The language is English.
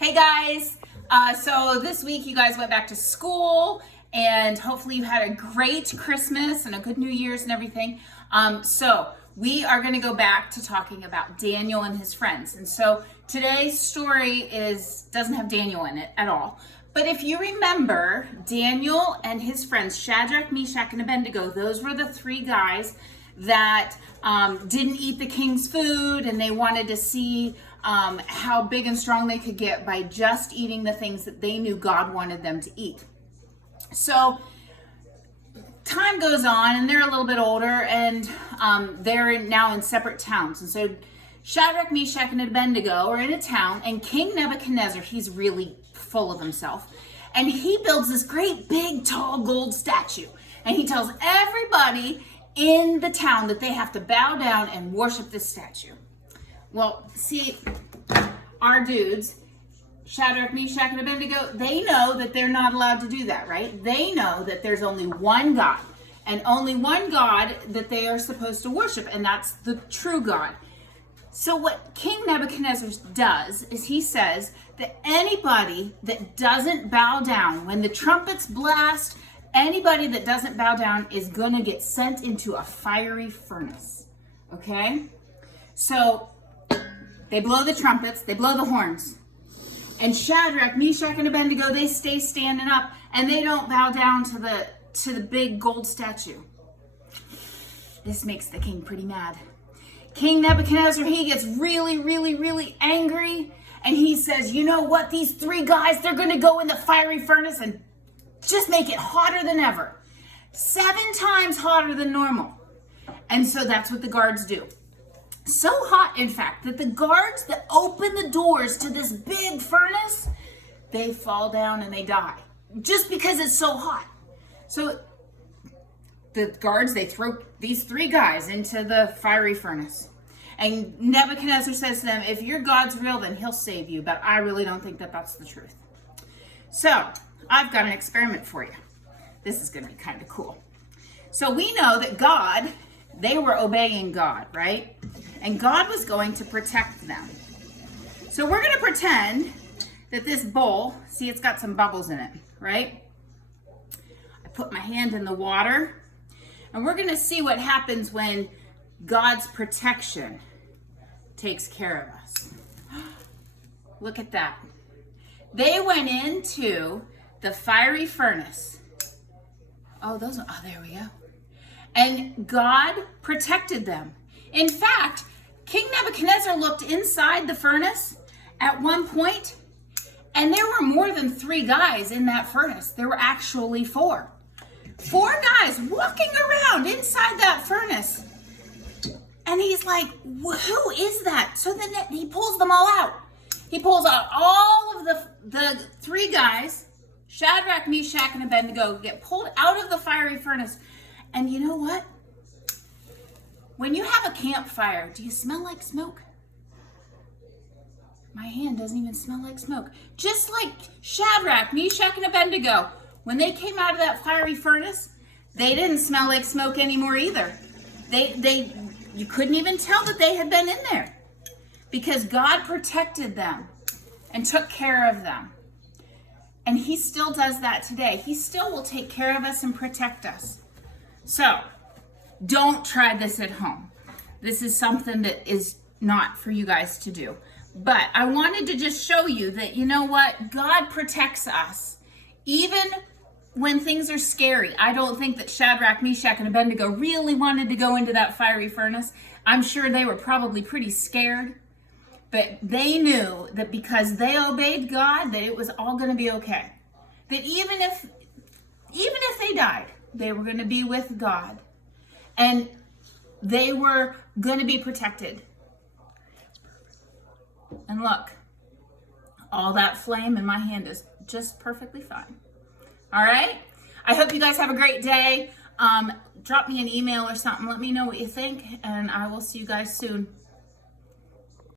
Hey guys, so this week you guys went back to school and hopefully you had a great Christmas and a good New Year's and everything. So we are going to go back to talking about Daniel and his friends. And so today's story doesn't have Daniel in it at all. But if you remember, Daniel and his friends, Shadrach, Meshach, and Abednego, those were the three guys that didn't eat the king's food, and they wanted to see how big and strong they could get by just eating the things that they knew God wanted them to eat. So time goes on and they're a little bit older, and they're now in separate towns. And so Shadrach, Meshach, and Abednego are in a town, and King Nebuchadnezzar, he's really full of himself. And he builds this great big tall gold statue. And he tells everybody in the town that they have to bow down and worship this statue. Well, see, our dudes, Shadrach, Meshach, and Abednego, they know that they're not allowed to do that, right? They know that there's only one God, and only one God that they are supposed to worship, and that's the true God. So what King Nebuchadnezzar does is he says that anybody that doesn't bow down, when the trumpets blast, anybody that doesn't bow down is going to get sent into a fiery furnace, okay? So they blow the trumpets, they blow the horns. And Shadrach, Meshach, and Abednego, they stay standing up, and they don't bow down to the big gold statue. This makes the king pretty mad. King Nebuchadnezzar, he gets really, really, really angry, and he says, you know what, these three guys, they're going to go in the fiery furnace and just make it hotter than ever. 7 times hotter than normal. And so that's what the guards do. So hot, in fact, that the guards that open the doors to this big furnace, they fall down and they die. Just because it's so hot. So the guards, they throw these 3 guys into the fiery furnace. And Nebuchadnezzar says to them, if your God's real, then he'll save you. But I really don't think that that's the truth. So I've got an experiment for you. This is going to be kind of cool. So we know that God, they were obeying God, right? And God was going to protect them. So we're going to pretend that this bowl, see, it's got some bubbles in it, right? I put my hand in the water, and we're going to see what happens when God's protection takes care of us. Look at that. They went into the fiery furnace. Oh, there we go. And God protected them. In fact, King Nebuchadnezzar looked inside the furnace at one point, and there were more than 3 guys in that furnace. There were actually 4. 4 guys walking around inside that furnace. And he's like, who is that? So then he pulls them all out. He pulls out all of the 3 guys, Shadrach, Meshach, and Abednego, get pulled out of the fiery furnace. And you know what? When you have a campfire, do you smell like smoke? My hand doesn't even smell like smoke. Just like Shadrach, Meshach, and Abednego, when they came out of that fiery furnace, they didn't smell like smoke anymore either. You couldn't even tell that they had been in there because God protected them and took care of them. And he still does that today. He still will take care of us and protect us. So don't try this at home. This is something that is not for you guys to do. But I wanted to just show you that, you know what? God protects us. Even when things are scary. I don't think that Shadrach, Meshach, and Abednego really wanted to go into that fiery furnace. I'm sure they were probably pretty scared. But they knew that because they obeyed God, that it was all going to be okay. That even if they died, they were going to be with God. And they were going to be protected. And look, all that flame in my hand is just perfectly fine. All right? I hope you guys have a great day. Drop me an email or something. Let me know what you think, and I will see you guys soon.